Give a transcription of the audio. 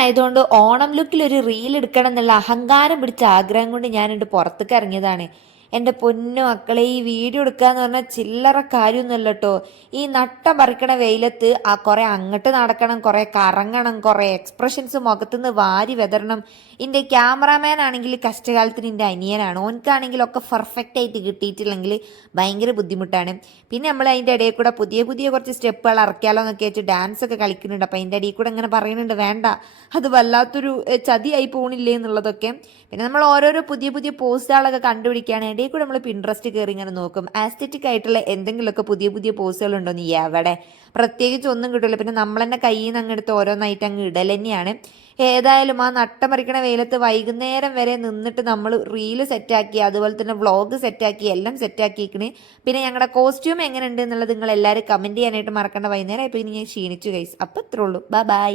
ആയതുകൊണ്ട് ഓണം ലുക്കിൽ ഒരു റീൽ എടുക്കണം എന്നുള്ള അഹങ്കാരം പിടിച്ച ആഗ്രഹം കൊണ്ട് ഞാനുണ്ട് പുറത്തേക്ക് ഇറങ്ങിയതാണ്. എൻ്റെ പൊന്നു മക്കളെ, ഈ വീഡിയോ എടുക്കുക എന്ന് പറഞ്ഞാൽ ചില്ലറ കാര്യമൊന്നുമല്ല കേട്ടോ. ഈ നട്ടം പറിക്കണ വെയിലത്ത് കുറെ അങ്ങോട്ട് നടക്കണം, കുറെ കറങ്ങണം, കുറെ എക്സ്പ്രഷൻസ് മുഖത്തുനിന്ന് വാരി വെതറണം. എൻ്റെ ക്യാമറാമാൻ ആണെങ്കിൽ കഷ്ടകാലത്തിന് എൻ്റെ അനിയനാണ്. ഓനക്കാണെങ്കിൽ ഒക്കെ പെർഫെക്റ്റ് ആയിട്ട് കിട്ടിയിട്ടില്ലെങ്കിൽ ഭയങ്കര ബുദ്ധിമുട്ടാണ്. പിന്നെ നമ്മൾ അതിൻ്റെ ഇടയിൽ കൂടെ പുതിയ പുതിയ കുറച്ച് സ്റ്റെപ്പുകൾ ഇറക്കിയാലോ എന്നൊക്കെ വെച്ച് ഡാൻസ് ഒക്കെ കളിക്കുന്നുണ്ട്. അപ്പം അതിൻ്റെ ഇടയിൽ കൂടെ ഇങ്ങനെ പറയുന്നുണ്ട്, വേണ്ട, അത് വല്ലാത്തൊരു ചതിയായി പോണില്ലേ എന്നുള്ളതൊക്കെ. പിന്നെ നമ്മൾ ഓരോരോ പുതിയ പുതിയ പോസ്റ്റുകളൊക്കെ കണ്ടുപിടിക്കുകയാണ്. ഇടയിൽ കൂടെ നമ്മൾ പിൻട്രസ്റ്റ് കയറി ഇങ്ങനെ നോക്കും, ആസ്തെറ്റിക് ആയിട്ടുള്ള എന്തെങ്കിലുമൊക്കെ പുതിയ പുതിയ പോസ്റ്റുകൾ ഉണ്ടോ എന്ന്. എവിടെ, പ്രത്യേകിച്ച് ഒന്നും കിട്ടില്ല. പിന്നെ നമ്മൾ തന്നെ കയ്യിൽ നിന്ന് അങ്ങ് എടുത്ത് ഓരോന്നായിട്ട് അങ്ങ് ഇടൽ തന്നെയാണ്. ഏതായാലും ആ നട്ടം പറിക്കണ വെയിലത്ത് വൈകുന്നേരം വരെ നിന്നിട്ട് നമ്മൾ റീല് സെറ്റാക്കി, അതുപോലെ തന്നെ വ്ളോഗ് സെറ്റാക്കി, എല്ലാം സെറ്റാക്കിയിരിക്കണേ. പിന്നെ ഞങ്ങളുടെ കോസ്റ്റ്യൂം എങ്ങനെ ഉണ്ട് എന്നുള്ളത് നിങ്ങൾ എല്ലാവരും കമൻറ്റ് ചെയ്യാനായിട്ട് മറക്കേണ്ട. വൈകുന്നേരം ആയപ്പോൾ ഇനി ഞാൻ ക്ഷീണിച്ചു ഗൈസ്. അപ്പോൾ ഇത്രേ ഉള്ളൂ. Bye bye.